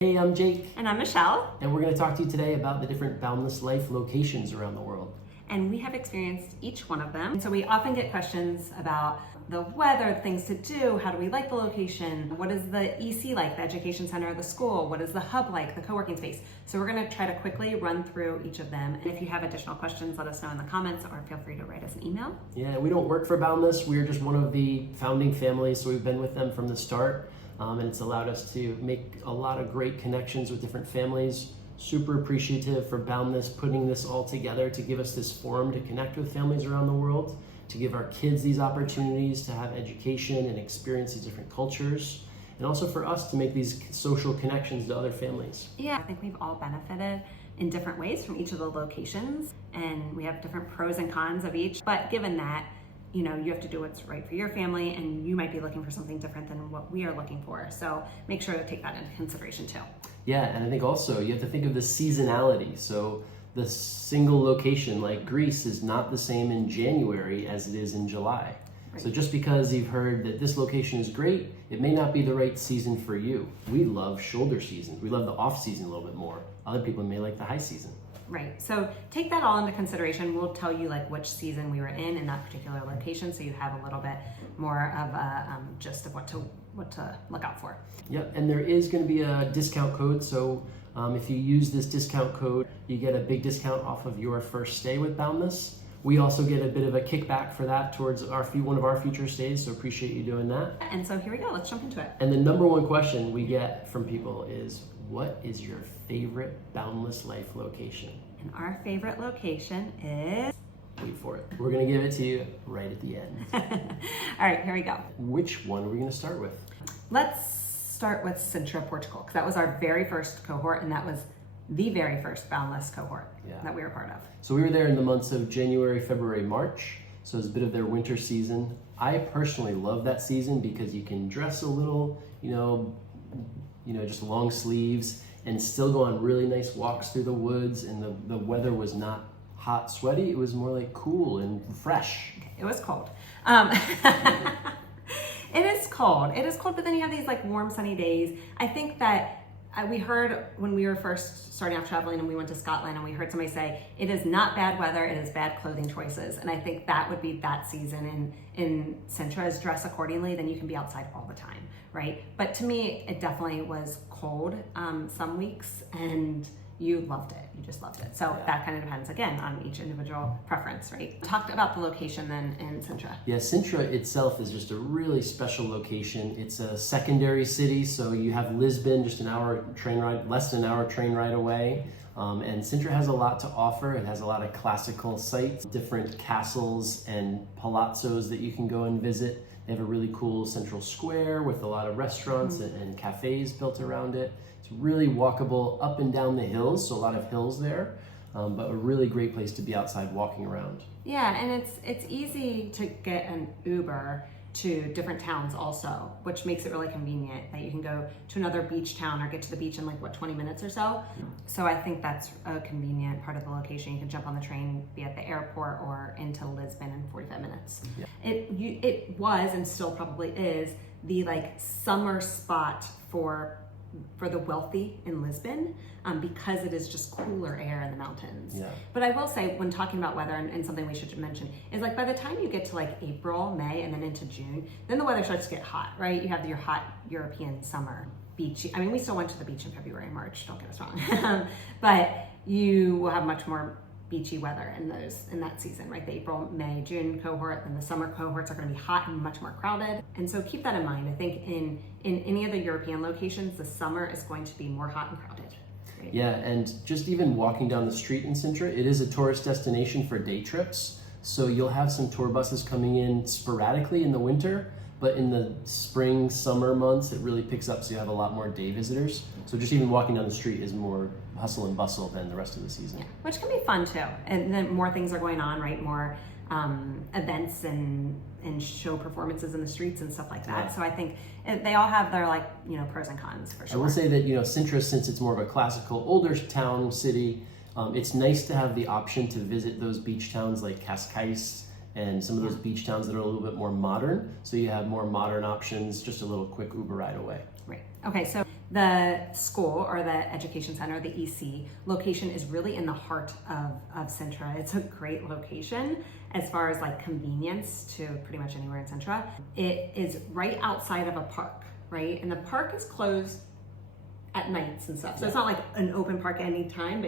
Hey, I'm Jake. And I'm Michelle. And we're going to talk to you today about the different Boundless Life locations around the world. And we have experienced each one of them. And so we often get questions about the weather, things to do, how do we like the location, what is the EC like, the education center of the school, what is the hub like, the co-working space. So we're going to try to quickly run through each of them. And if you have additional questions, let us know in the comments or feel free to write us an email. Yeah, we don't work for Boundless. We're just one of the founding families, so we've been with them from the start. And it's allowed us to make a lot of great connections with different families. Super appreciative for Boundless putting this all together to give us this forum to connect with families around the world, to give our kids these opportunities to have education and experience these different cultures, and also for us to make these social connections to other families. Yeah, I think we've all benefited in different ways from each of the locations, and we have different pros and cons of each. But given that, you know, you have to do what's right for your family, and you might be looking for something different than what we are looking for. So make sure to take that into consideration too. Yeah, and I think also you have to think of the seasonality. So the single location like Greece is not the same in January as it is in July. Right. So just because you've heard that this location is great, it may not be the right season for you. We love shoulder seasons. We love the off season a little bit more. Other people may like the high season. Right, so take that all into consideration. We'll tell you like which season we were in that particular location, so you have a little bit more of a gist of what to look out for. Yep, and there is going to be a discount code, so if you use this discount code, you get a big discount off of your first stay with Boundless. We also get a bit of a kickback for that towards one of our future stays, so appreciate you doing that. And so here we go, let's jump into it. And the number one question we get from people is, what is your favorite Boundless Life location? And our favorite location is... Wait for it. We're going to give it to you right at the end. All right, here we go. Which one are we going to start with? Let's start with Sintra, Portugal, because that was our very first cohort, and that was the very first Boundless cohort that we were part of. So we were there in the months of January, February, March. So it's a bit of their winter season. I personally love that season because you can dress a little, just long sleeves and still go on really nice walks through the woods, and the weather was not hot, sweaty. It was more like cool and fresh. It was cold. It is cold. It is cold, but then you have these like warm, sunny days. I think that we heard when we were first starting off traveling and we went to Scotland, and we heard somebody say, it is not bad weather, it is bad clothing choices. And I think that would be that season in Sintra, is dress accordingly, then you can be outside all the time, right? But to me, it definitely was cold some weeks, and you loved it. You just loved it. So that kind of depends, again, on each individual preference, right? Talked about the location then in Sintra. Yeah, Sintra itself is just a really special location. It's a secondary city, so you have Lisbon just less than an hour train ride away. And Sintra has a lot to offer. It has a lot of classical sites, different castles and palazzos that you can go and visit. They have a really cool central square with a lot of restaurants and cafes built around it. It's really walkable up and down the hills, so a lot of hills there, but a really great place to be outside walking around. Yeah, and it's easy to get an Uber to different towns also, which makes it really convenient that you can go to another beach town or get to the beach in 20 minutes or so. So I think that's a convenient part of the location. You can jump on the train, be at the airport or into Lisbon in 45 minutes. Yeah. It was, and still probably is, the summer spot for the wealthy in Lisbon, because it is just cooler air in the mountains. Yeah. But I will say, when talking about weather, and something we should mention, is by the time you get to April, May, and then into June, then the weather starts to get hot, right? You have your hot European summer, beachy. I mean, we still went to the beach in February and March, don't get us wrong. But you will have much more beachy weather in that season, right? The April, May, June cohort, and the summer cohorts are going to be hot and much more crowded. And so keep that in mind. I think in any of the European locations, the summer is going to be more hot and crowded. Right? Yeah, and just even walking down the street in Sintra, it is a tourist destination for day trips. So you'll have some tour buses coming in sporadically in the winter, but in the spring, summer months, it really picks up, so you have a lot more day visitors. So just even walking down the street is more hustle and bustle than the rest of the season. Yeah, which can be fun too. And then more things are going on, right? More events and show performances in the streets and stuff like that. Yeah. So I think they all have their pros and cons for sure. I will say that Sintra, since it's more of a classical older town city, it's nice to have the option to visit those beach towns like Cascais and some of those beach towns that are a little bit more modern. So you have more modern options, just a little quick Uber ride away. Right. Okay, so The school or the education center, the EC location is really in the heart of Sintra. It's a great location as far as like convenience to pretty much anywhere in Sintra. It is right outside of a park, right? And the park is closed at nights and stuff. So it's not like an open park at any time,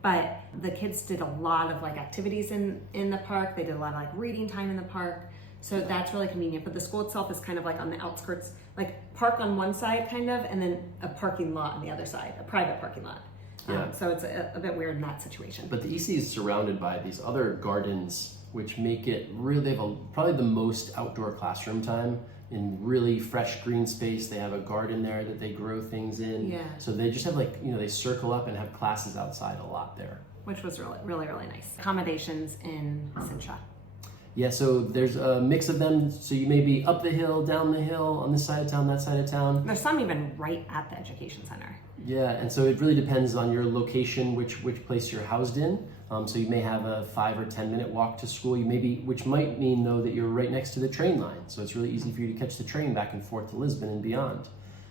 but the kids did a lot of like activities in the park. They did a lot of like reading time in the park. So that's really convenient. But the school itself is kind of like on the outskirts, like park on one side kind of, and then a parking lot on the other side, a private parking lot. So it's a bit weird in that situation. But the EC is surrounded by these other gardens, which make it really, they have probably the most outdoor classroom time in really fresh green space. They have a garden there that they grow things in. Yeah. So they just have like, they circle up and have classes outside a lot there. Which was really, really, really nice. Accommodations in Sintra. Yeah, so there's a mix of them. So you may be up the hill, down the hill, on this side of town, that side of town. There's some even right at the education center. Yeah, and so it really depends on your location, which place you're housed in. So you may have a 5 or 10 minute walk to school. Which might mean though that you're right next to the train line. So it's really easy for you to catch the train back and forth to Lisbon and beyond.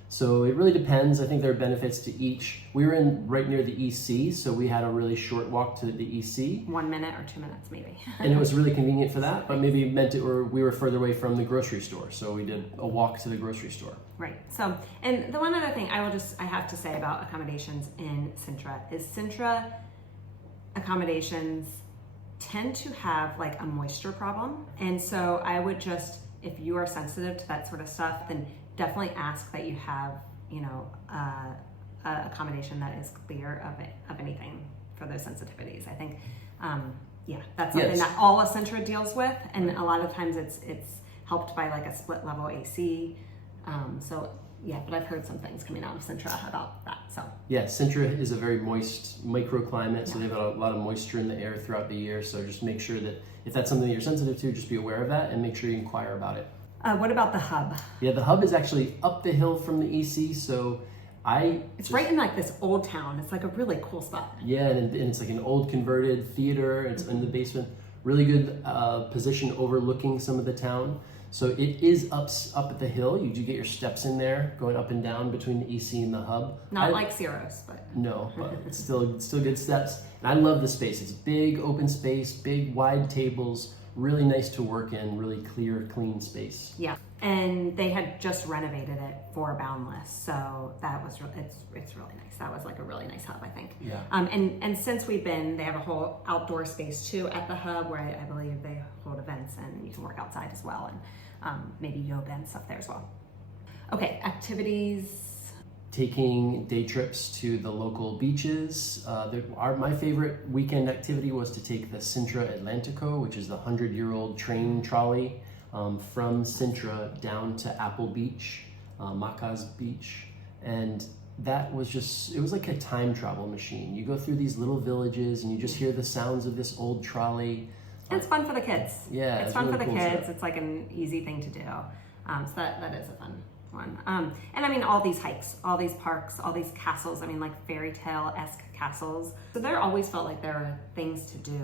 So it really depends. I think there are benefits to each. We were right near the EC, so we had a really short walk to the EC. 1 minute or 2 minutes maybe. And it was really convenient for that, but maybe it meant we were further away from the grocery store. So we did a walk to the grocery store. Right. So, and the one other thing I have to say about accommodations in Sintra is Sintra accommodations tend to have like a moisture problem. And so I would just, if you are sensitive to that sort of stuff, then definitely ask that you have, a accommodation that is clear of anything for those sensitivities. I think, that's something that all of Sintra deals with. And a lot of times it's helped by like a split level AC. But I've heard some things coming out of Sintra about that. So yeah, Sintra is a very moist microclimate, so they've got a lot of moisture in the air throughout the year. So just make sure that if that's something that you're sensitive to, just be aware of that and make sure you inquire about it. What about the hub? Yeah, the hub is actually up the hill from the EC, so It's right in like this old town. It's like a really cool spot. Yeah, and it's like an old converted theater. It's in the basement. Really good position overlooking some of the town. So it is up at the hill. You do get your steps in there, going up and down between the EC and the hub. Not like Syros, but no, but it's still good steps. And I love the space. It's big, open space, big, wide tables. Really nice to work in. Really clear, clean space. Yeah, and they had just renovated it for Boundless, so that was it's really nice. That was like a really nice hub, I think. Yeah. And since we've been, they have a whole outdoor space too at the hub where I believe they hold events and you can work outside as well, and maybe yoga and stuff there as well. Okay, activities. Taking day trips to the local beaches. My favorite weekend activity was to take the Sintra Atlantico, which is the 100-year-old train trolley from Sintra down to Apple Beach, Macas Beach. And that was it was like a time travel machine. You go through these little villages and you just hear the sounds of this old trolley. It's fun for the kids. Yeah, it's fun really for the cool kids. stuff. It's like an easy thing to do. So that is a fun one. And I mean, all these hikes, all these parks, all these castles, I mean, like fairy tale-esque castles. So there always felt like there were things to do.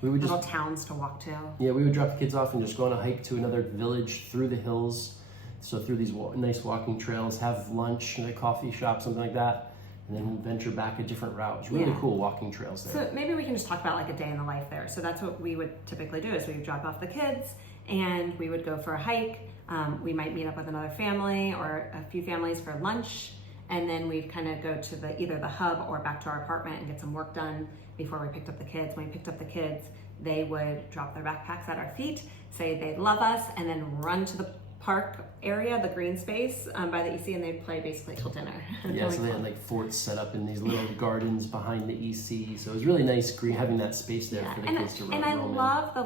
We would little towns to walk to. Yeah, we would drop the kids off and just go on a hike to another village through the hills. So through these nice walking trails, have lunch in a coffee shop, something like that, and then venture back a different route. It's really cool walking trails there. So maybe we can just talk about like a day in the life there. So that's what we would typically do is we would drop off the kids and we would go for a hike. We might meet up with another family or a few families for lunch, and then we'd kind of go to either the hub or back to our apartment and get some work done before we picked up the kids. When we picked up the kids, they would drop their backpacks at our feet, say they love us, and then run to the park area, the green space by the EC, and they'd play basically till dinner. Yeah, so they had like forts set up in these little gardens behind the EC. So it was really nice having that space there for the kids to run. And I love the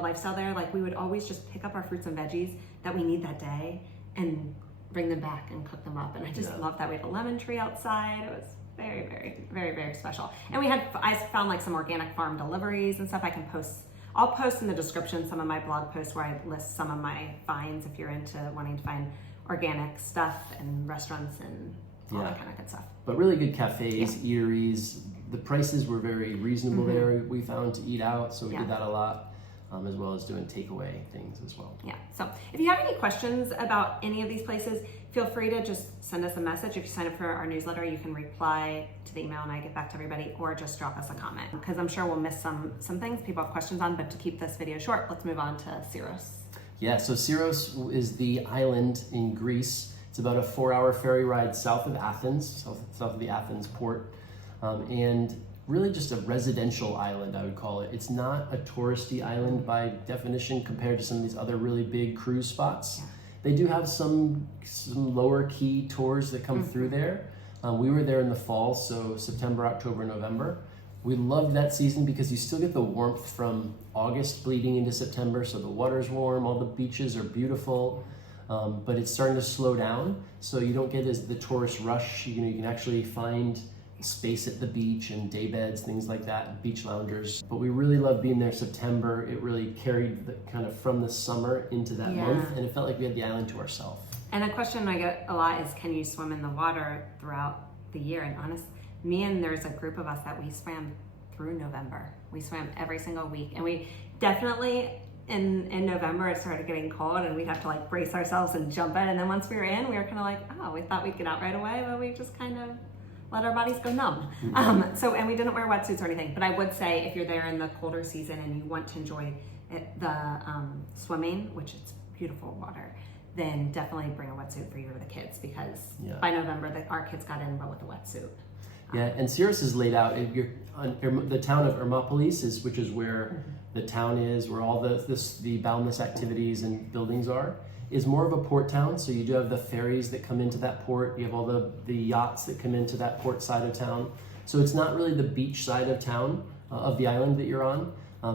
lifestyle there. Like we would always just pick up our fruits and veggies that we need that day and bring them back and cook them up. And I just love that we had a lemon tree outside. It was very, very, very, very special. And I found like some organic farm deliveries and stuff I can post. I'll post in the description some of my blog posts where I list some of my finds if you're into wanting to find organic stuff and restaurants and all that kind of good stuff. But really good cafes, eateries. The prices were very reasonable there, we found, to eat out, so we did that a lot. as well as doing takeaway things as well. Yeah, so if you have any questions about any of these places, feel free to just send us a message. If you sign up for our newsletter, you can reply to the email and I get back to everybody, or just drop us a comment, because I'm sure we'll miss some things people have questions on. But to keep this video short, let's move on to Syros. Yeah, so Syros is the island in Greece. It's about a 4-hour ferry ride south of Athens, south of the Athens port, and really just a residential island, I would call it. It's not a touristy island by definition compared to some of these other really big cruise spots. Yeah. They do have some lower key tours that come through there. We were there in the fall, so September, October, November. We loved that season because you still get the warmth from August bleeding into September, so the water's warm, all the beaches are beautiful, but it's starting to slow down, so you don't get the tourist rush. You can actually find space at the beach and day beds, things like that, beach loungers. But we really loved being there September. It really carried kind of from the summer into that month, and it felt like we had the island to ourselves. And a question I get a lot is, can you swim in the water throughout the year? And there's a group of us that we swam through November. We swam every single week, and we definitely in November it started getting cold and we'd have to like brace ourselves and jump in. And then once we were in, we were kind of like, oh, we thought we'd get out right away, but we just kind of let our bodies go numb. And we didn't wear wetsuits or anything. But I would say if you're there in the colder season and you want to enjoy the swimming, which is beautiful water, then definitely bring a wetsuit for you or the kids, because by November our kids got in with a wetsuit. Yeah, and Syros is laid out. The town of Hermopolis which is where the town is, where all the boundless activities and buildings are, is more of a port town. So you do have the ferries that come into that port. You have all the yachts that come into that port side of town. So it's not really the beach side of town, of the island that you're on.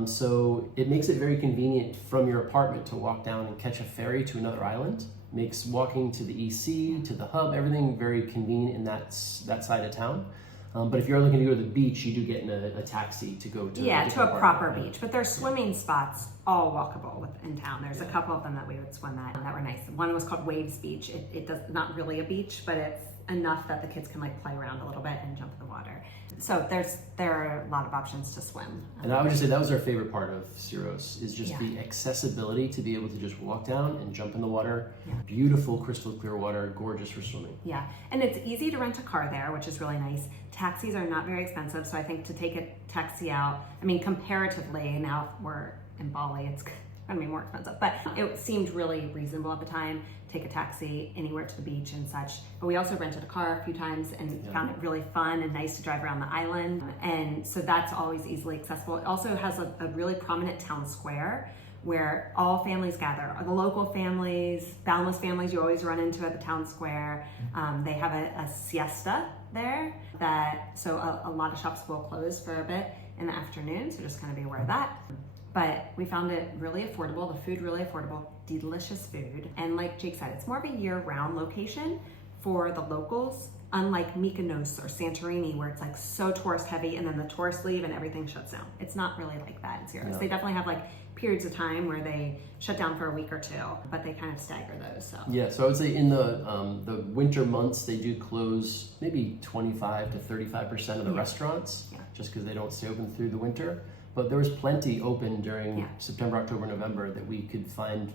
So it makes it very convenient from your apartment to walk down and catch a ferry to another island. Makes walking to the EC, to the hub, everything very convenient in that side of town. But if you're looking to go to the beach, you do get in a taxi to go to a proper beach. But there's swimming spots all walkable in town. There's a couple of them that we would swim at that were nice. One was called Waves Beach. It does not really a beach, but it's enough that the kids can like play around a little bit and jump in the water. So there are a lot of options to swim. And I would just say that was our favorite part of Syros, is just the accessibility to be able to just walk down and jump in the water. Beautiful crystal clear water, gorgeous for swimming. Yeah, and it's easy to rent a car there, which is really nice. Taxis are not very expensive, so I think to take a taxi out, comparatively, now if we're in Bali, it's gonna be more expensive, but it seemed really reasonable at the time. Take a taxi anywhere to the beach and such. But we also rented a car a few times and found it really fun and nice to drive around the island. And so that's always easily accessible. It also has a really prominent town square where all families gather. The local families, boundless families, you always run into at the town square. They have a siesta there, so a lot of shops will close for a bit in the afternoon, so just kind of be aware of that. But we found it really affordable, the food really affordable, delicious food. And like Jake said, it's more of a year-round location for the locals, unlike Mykonos or Santorini, where it's like so tourist heavy and then the tourists leave and everything shuts down. It's not really like that in Syros. They definitely have like periods of time where they shut down for a week or two, but they kind of stagger those. So so I would say in the winter months, they do close maybe 25 to 35% of the restaurants, just because they don't stay open through the winter. But there was plenty open during September, October, November that we could find,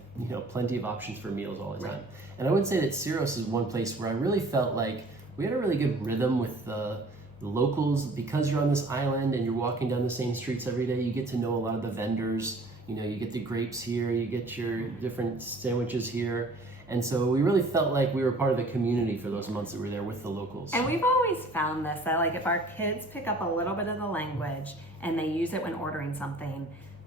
plenty of options for meals all the time. And I would say that Syros is one place where I really felt like we had a really good rhythm with the locals. Because you're on this island and you're walking down the same streets every day, you get to know a lot of the vendors. You get the grapes here, you get your different sandwiches here. And so we really felt like we were part of the community for those months that we were there with the locals. And we've always found this, that like if our kids pick up a little bit of the language and they use it when ordering something,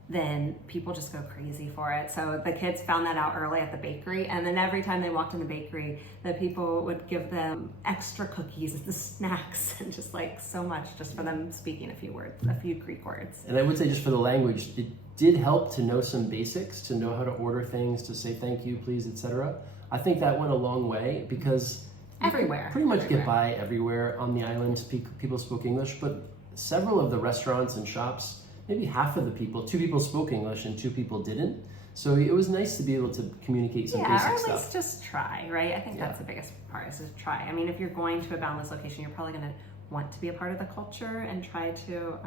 then people just go crazy for it. So the kids found that out early at the bakery, and then every time they walked in the bakery, the people would give them extra cookies and snacks and just like so much just for them speaking a few Greek words. And I would say just for the language, it did help to know some basics, to know how to order things, to say thank you, please, etc. I think that went a long way because everywhere, pretty much get by everywhere on the island. People spoke English, but several of the restaurants and shops, maybe half of the people, 2 people spoke English and 2 people didn't. So it was nice to be able to communicate some basic stuff. Yeah, or at least just try, right? I think that's the biggest part, is to try. If you're going to a boundless location, you're probably going to want to be a part of the culture and try to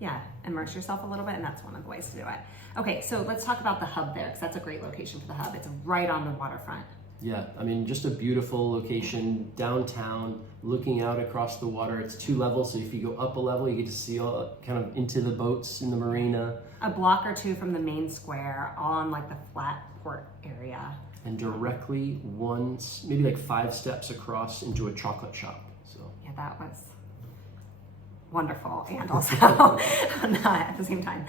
yeah, immerse yourself a little bit, and that's one of the ways to do it. Okay, so let's talk about the hub there, because that's a great location for the hub. It's right on the waterfront. Yeah, I mean, just a beautiful location downtown, looking out across the water. It's 2 levels, so if you go up a level, you get to see all kind of into the boats in the marina. A block or 2 from the main square, on like the flat port area. And directly maybe like 5 steps across into a chocolate shop. So yeah, that was wonderful, and also not at the same time.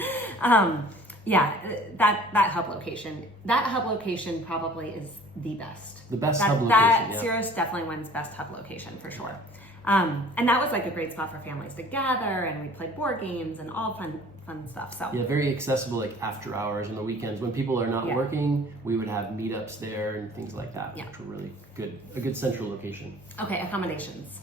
Yeah, that hub location probably is the best. The best hub location, yeah. Syros definitely wins best hub location for sure. And that was like a great spot for families to gather, and we played board games and all fun stuff. So yeah, very accessible, like after hours on the weekends when people are not working. We would have meetups there and things like that, which were really good. A good central location. Okay, accommodations.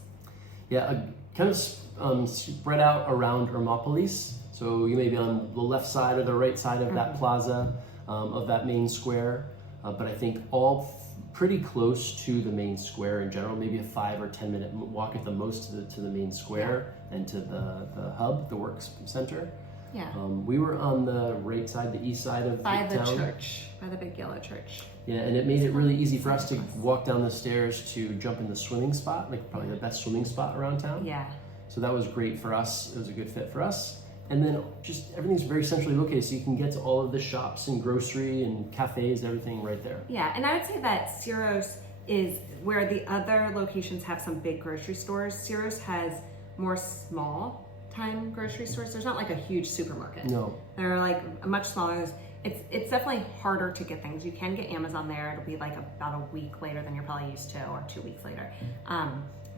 Yeah, kind of spread out around Hermopolis. So you may be on the left side or the right side of that plaza, of that main square. But I think all pretty close to the main square in general, maybe a 5 or 10 minute walk at the most to the main square and to the hub, the works center. Yeah. We were on the right side, the east side of by the town. church, by the big yellow church. Yeah, and it made it really easy for us to walk down the stairs to jump in the swimming spot, like probably the best swimming spot around town. Yeah. So that was great for us. It was a good fit for us. And then just everything's very centrally located, so you can get to all of the shops and grocery and cafes, everything right there. Yeah, and I would say that Syros is where the other locations have some big grocery stores. Syros has more small time grocery stores. There's not like a huge supermarket. No. They're like much smaller. It's definitely harder to get things. You can get Amazon there. It'll be like about a week later than you're probably used to, or 2 weeks later.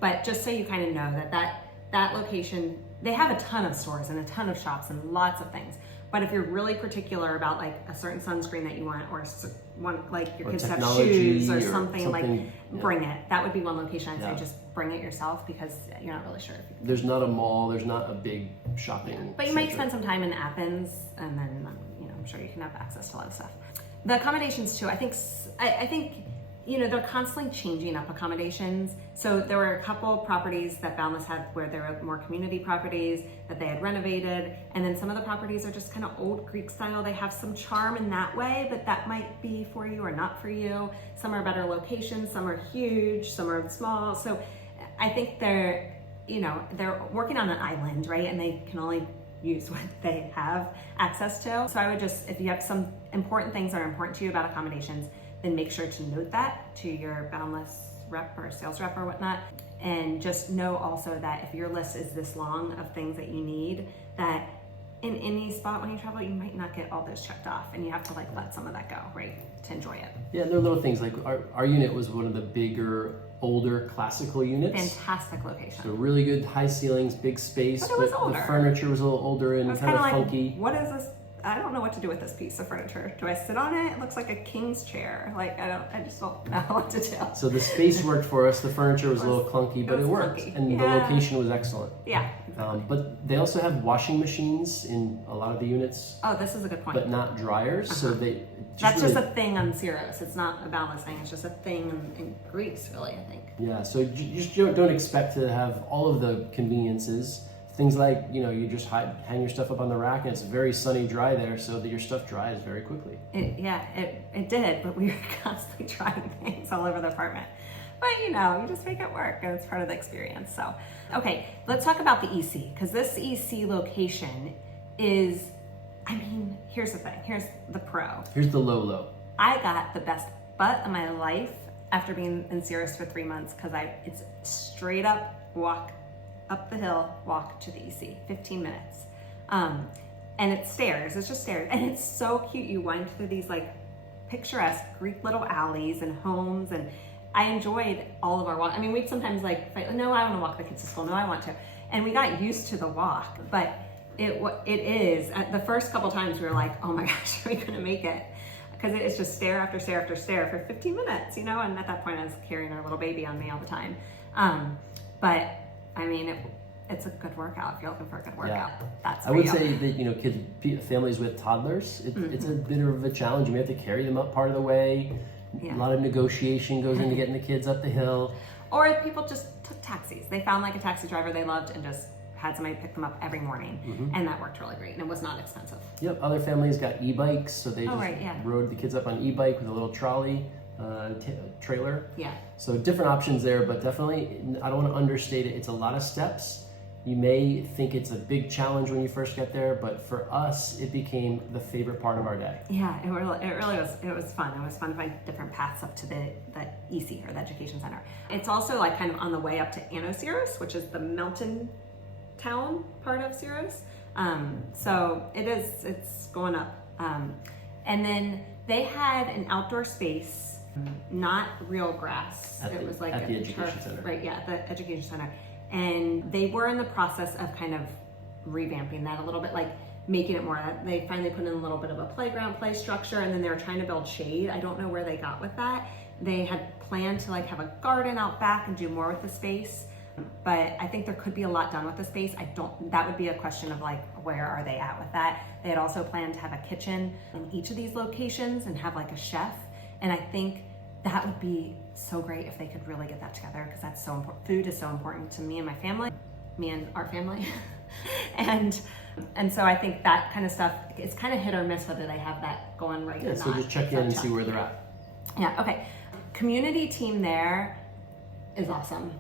But just so you kind of know that location, they have a ton of stores and a ton of shops and lots of things. But if you're really particular about like a certain sunscreen that you want, or want like your kids to have shoes or something like, bring it. That would be one location I'd say just bring it yourself, because you're not really sure. There's not a mall, there's not a big shopping But you center. might spend some time in Athens, and then I'm sure you can have access to a lot of stuff. The accommodations too, I think they're constantly changing up accommodations. So there were a couple properties that Boundless had where there were more community properties that they had renovated, and then some of the properties are just kind of old Greek style. They have some charm in that way, but that might be for you or not for you. Some are better locations, some are huge, some are small. So I think they're working on an island, right? And they can only use what they have access to. So I would just, if you have some important things that are important to you about accommodations, then make sure to note that to your Boundless rep or sales rep or whatnot. And just know also that if your list is this long of things that you need, that in any spot when you travel, you might not get all those checked off, and you have to like let some of that go, right, to enjoy it. Yeah, there are little things like our unit was one of the bigger, older classical units. Fantastic location. So really good high ceilings, big space, but it was older. The furniture was a little older and kind of funky. What is this? I don't know what to do with this piece of furniture. Do I sit on it? It looks like a king's chair. Like I just don't know what to do. So the space worked for us. The furniture was a little clunky, but it worked. Clunky. And the location was excellent. Yeah. But they also have washing machines in a lot of the units. Oh, this is a good point. But not dryers. So that's just a thing on Syros. It's not a Boundless thing. It's just a thing in Greece, really, I think. Yeah. So just don't expect to have all of the conveniences. Things like, you just hang your stuff up on the rack, and it's very sunny dry there, so that your stuff dries very quickly. It did, but we were constantly trying things all over the apartment. But you just make it work, and it's part of the experience. So, okay, let's talk about the EC, because this EC location is, here's the thing. Here's the pro. Here's the low. I got the best butt of my life after being in Syros for 3 months, because it's straight up walk up the hill, walk to the EC, 15 minutes. And it's stairs, it's just stairs. And it's so cute. You wind through these like picturesque Greek little alleys and homes. And I enjoyed all of our walk. We'd sometimes like fight, no, I want to walk the kids to school. No, I want to. And we got used to the walk, but it is, at the first couple times we were like, oh my gosh, are we gonna make it? Because it's just stair after stair after stair for 15 minutes, and at that point I was carrying our little baby on me all the time. But it's a good workout. If you're looking for a good workout, that's I would say that families with toddlers, it's a bit of a challenge. You may have to carry them up part of the way. A lot of negotiation goes into getting the kids up the hill. Or if people just took taxis, they found like a taxi driver they loved and just had somebody pick them up every morning, and that worked really great, and it was not expensive. Yep, other families got e-bikes, so they rode the kids up on e-bike with a little trolley trailer. Yeah. So different options there, but definitely, I don't want to understate it. It's a lot of steps. You may think it's a big challenge when you first get there, but for us, it became the favorite part of our day. Yeah, it really was. It was fun. It was fun to find different paths up to the EC, or the Education Center. It's also like kind of on the way up to Syros, which is the mountain town part of Syros. So it's going up. And then they had an outdoor space, not real grass. It was like at the Education Center. Right, yeah, the Education Center. And they were in the process of kind of revamping that a little bit, like making it more, they finally put in a little bit of a playground play structure, and then they were trying to build shade. I don't know where they got with that. They had planned to like have a garden out back and do more with the space, but I think there could be a lot done with the space. That would be a question of like, where are they at with that? They had also planned to have a kitchen in each of these locations and have like a chef. And I think that would be so great if they could really get that together, because that's so important. Food is so important to me and my family, me and our family. and so I think that kind of stuff, it's kind of hit or miss whether they have that going right or not. So just check in and see where they're at. Yeah, okay. Community team there is awesome.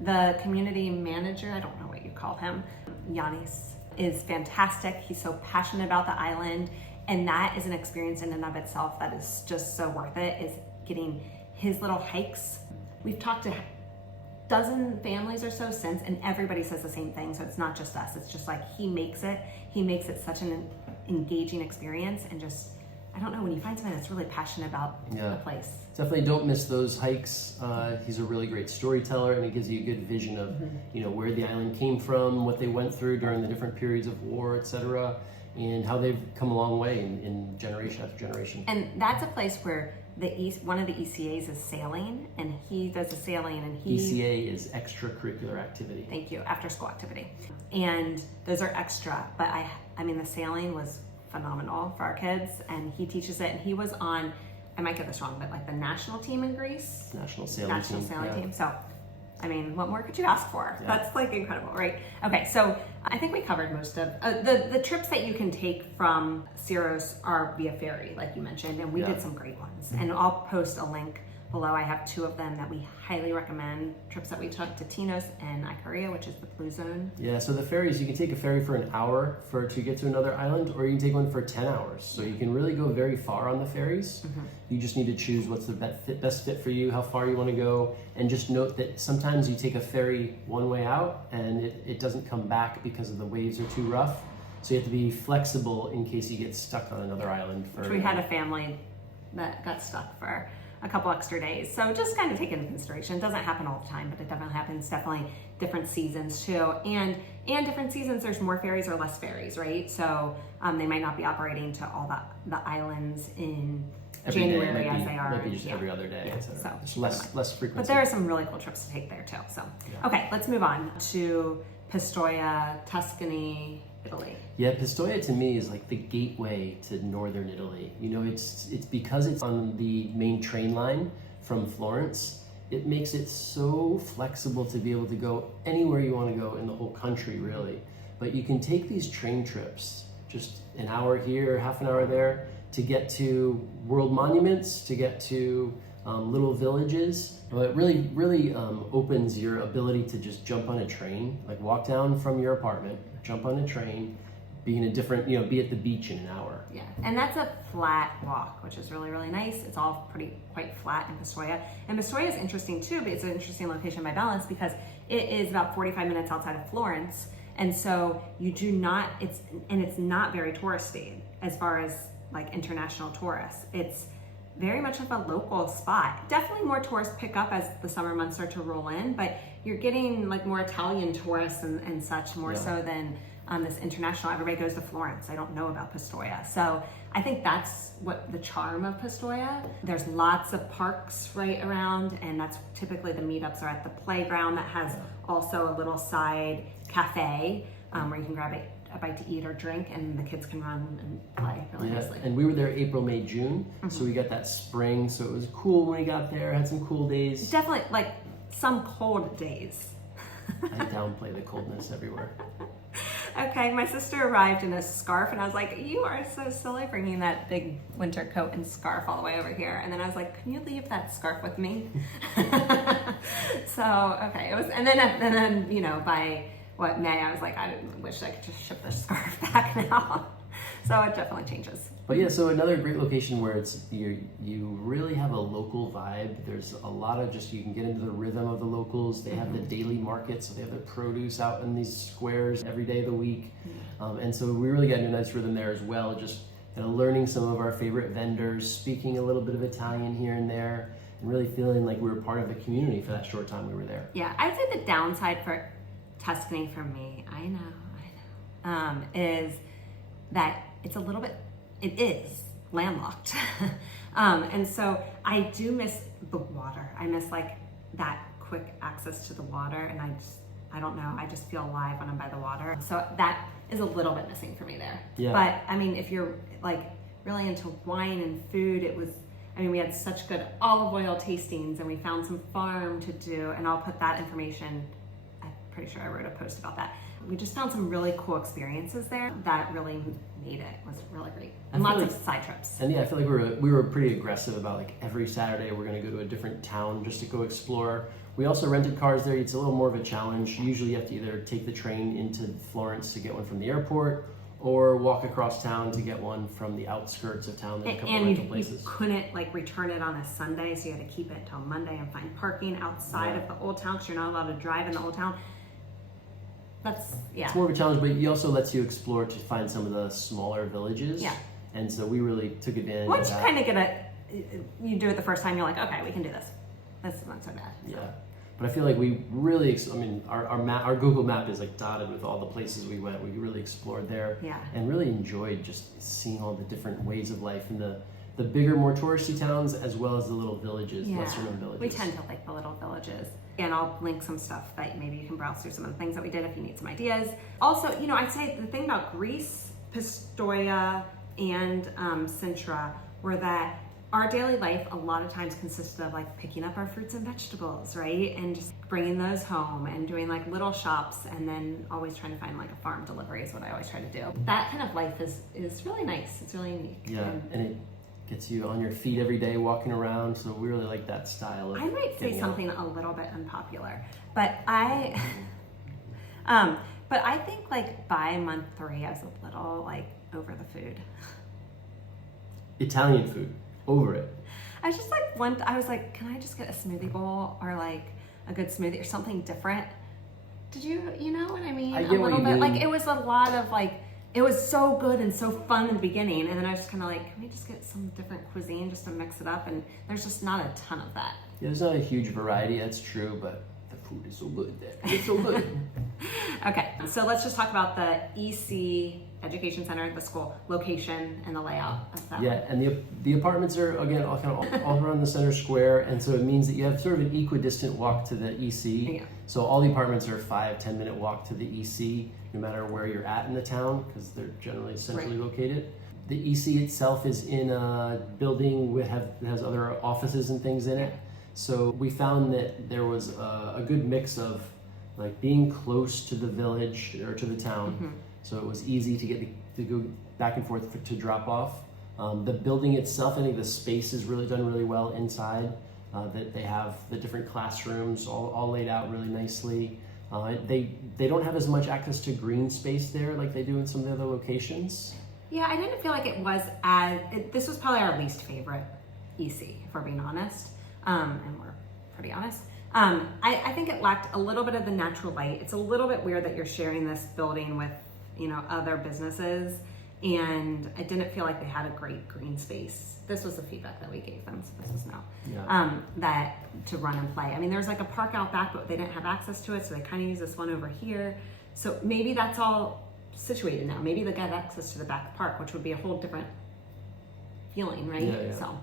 The community manager, I don't know what you call him, Yanis, is fantastic. He's so passionate about the island, and that is an experience in and of itself that is just so worth it, is getting his little hikes. We've talked to a dozen families or so since, and everybody says the same thing, so it's not just us. It's just like he makes it such an engaging experience, and just, I don't know, when you find somebody that's really passionate about the place. Definitely don't miss those hikes. He's a really great storyteller, and it gives you a good vision of where the island came from, what they went through during the different periods of war, etc., and how they've come a long way in generation after generation. And that's a place where one of the ECAs is sailing, and he does the sailing, and ECA is extracurricular activity. Thank you, after school activity. And those are extra, but I mean the sailing was phenomenal for our kids, and he teaches it, and he was on, I might get this wrong, but like the national team in Greece. National sailing team. So, I mean, what more could you ask for? Yeah. That's like incredible, right? Okay, so I think we covered most of the trips that you can take from Syros are via ferry, like you mentioned, and we did some great ones. And I'll post a link below. I have two of them that we highly recommend, trips that we took to Tinos and Ikaria, which is the blue zone. Yeah, so the ferries, you can take a ferry for an hour to get to another island, or you can take one for 10 hours. So you can really go very far on the ferries. You just need to choose what's the best fit for you, how far you want to go, and just note that sometimes you take a ferry one way out and it doesn't come back because of the waves are too rough. So you have to be flexible in case you get stuck on another island. We had a family that got stuck for a couple extra days. So just kind of take into consideration. It doesn't happen all the time, but it definitely happens. Definitely different seasons too. And different seasons, there's more ferries or less ferries, right? So they might not be operating to all the islands in every January day, as they are. Maybe just every other day, etc. So less frequency. But there are some really cool trips to take there too. So okay, let's move on to Pistoia, Tuscany, Italy. Yeah, Pistoia to me is like the gateway to northern Italy. It's because it's on the main train line from Florence. It makes it so flexible to be able to go anywhere you want to go in the whole country, really. But you can take these train trips, just an hour here, half an hour there, to get to world monuments, to get to little villages. But it really opens your ability to just jump on a train, like walk down from your apartment, jump on a train, be in a different, be at the beach in an hour. Yeah, and that's a flat walk, which is really, really nice. It's all quite flat in Pistoia. And Pistoia is interesting too, but it's an interesting location by balance because it is about 45 minutes outside of Florence. And so it's not very touristy as far as like international tourists. It's very much of a local spot. Definitely more tourists pick up as the summer months start to roll in, but you're getting like more Italian tourists and such more so than this international. Everybody goes to Florence. I don't know about Pistoia. So I think that's what the charm of Pistoia. There's lots of parks right around, and that's typically the meetups are at the playground that has also a little side cafe where you can grab a bite to eat or drink, and the kids can run and play really nicely. And we were there April, May, June, so we got that spring, so it was cool when we got there, had some cool days. Definitely like some cold days. I downplay the coldness everywhere. Okay, my sister arrived in a scarf and I was like, you are so silly bringing that big winter coat and scarf all the way over here. And then I was like, can you leave that scarf with me? So, okay, it was, and then, you know, by May, I was like, I wish I could just ship the scarf back now. So it definitely changes. But yeah, so another great location where it's you really have a local vibe. There's a lot of just, you can get into the rhythm of the locals. They have the daily market, so they have their produce out in these squares every day of the week. And so we really got into a nice rhythm there as well, just kind of learning some of our favorite vendors, speaking a little bit of Italian here and there, and really feeling like we were part of the community for that short time we were there. Yeah, I'd say the downside for Tuscany for me, I know, is that it's a little bit, it is landlocked. And so I do miss the water. I miss like that quick access to the water, and I don't know, I just feel alive when I'm by the water. So that is a little bit missing for me there. Yeah. But I mean, if you're like really into wine and food, we had such good olive oil tastings, and we found some farm to do, and I'll put that information, I'm pretty sure I wrote a post about that. We just found some really cool experiences there that really made it. Was really great. And lots of side trips. And yeah, I feel like we were pretty aggressive about like every Saturday we're going to go to a different town just to go explore. We also rented cars there. It's a little more of a challenge. Usually you have to either take the train into Florence to get one from the airport, or walk across town to get one from the outskirts of town. There's a couple rental places. You couldn't like return it on a Sunday, so you had to keep it till Monday and find parking outside of the old town, because you're not allowed to drive in the old town. It's more of a challenge, but it also lets you explore to find some of the smaller villages. Yeah. And so we really took advantage Once of that. you kind of you do it the first time, you're like, okay, we can do this. This is not so bad. Yeah. But I feel like we really, our Google map is like dotted with all the places we went. We really explored there. Yeah. And really enjoyed just seeing all the different ways of life in the bigger, more touristy towns, as well as the little villages, lesser known villages. We tend to like the little villages. And I'll link some stuff that maybe you can browse through some of the things that we did if you need some ideas. Also, you know, I'd say the thing about Greece, Pistoia, and Sintra were that our daily life a lot of times consisted of like picking up our fruits and vegetables, right? And just bringing those home and doing like little shops, and then always trying to find like a farm delivery is what I always try to do. That kind of life is really nice. It's really unique. Yeah, and it gets you on your feet every day walking around, so we really like that style of I might say something a little bit unpopular, but I think like by month 3 I was a little like over the food. Italian food, over it. I was just like I was like, can I just get a smoothie bowl or like a good smoothie or something different? Did you know what I mean? I get what you mean. Like it was a lot of like, it was so good and so fun in the beginning, and then I was just kind of like, can we just get some different cuisine just to mix it up? And there's just not a ton of that. Yeah, there's not a huge variety, that's true, but the food is so good there. It's so good. Okay, so let's just talk about the EC Education Center, the school location, and the layout of that. Yeah, and the apartments are, again, all around the center square, and so it means that you have sort of an equidistant walk to the EC. Yeah. So all the apartments are 5-10 minute walk to the EC, no matter where you're at in the town, because they're generally centrally located. The EC itself is in a building that has other offices and things in it. So we found that there was a good mix of like being close to the village or to the town. Mm-hmm. So it was easy to go back and forth to drop off. The building itself, I think the space is really done really well inside. That they have the different classrooms all laid out really nicely. They don't have as much access to green space there like they do in some of the other locations. Yeah, I didn't feel like it was this was probably our least favorite EC, if we're being honest, and we're pretty honest. I think it lacked a little bit of the natural light. It's a little bit weird that you're sharing this building with, other businesses, and I didn't feel like they had a great green space. This was the feedback that we gave them, so this was no. Yeah. That to run and play. I mean, there's like a park out back, but they didn't have access to it, so they kind of use this one over here. So maybe that's all situated now. Maybe they got access to the back park, which would be a whole different feeling, right? Yeah. So.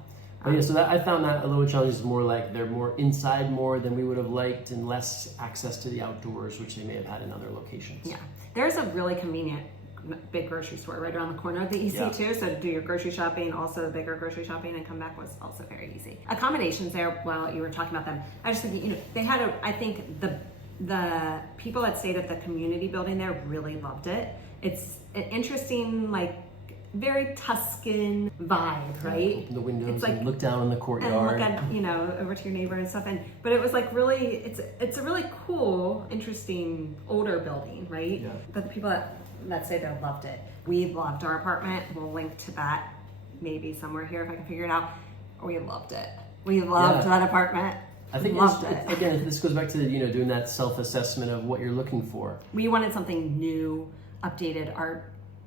So that I found that a little challenge is more like they're more inside more than we would have liked, and less access to the outdoors, which they may have had in other locations. Yeah, there's a really convenient big grocery store right around the corner of the EC too. So to do your grocery shopping, also the bigger grocery shopping, and come back was also very easy. Accommodations there, while you were talking about them, I just think they had I think the the people that stayed at the community building there really loved it. It's an interesting, like, very Tuscan vibe, right? Open the windows it's like, and look down on the courtyard. And look at, you know, over to your neighbor and stuff. But it was like really, it's a really cool, interesting, older building, right? Yeah. But the people that stayed there loved it. We loved our apartment. We'll link to that maybe somewhere here if I can figure it out. We loved it. We loved that apartment. I think loved it. Again, this goes back to, you know, doing that self-assessment of what you're looking for. We wanted something new, updated.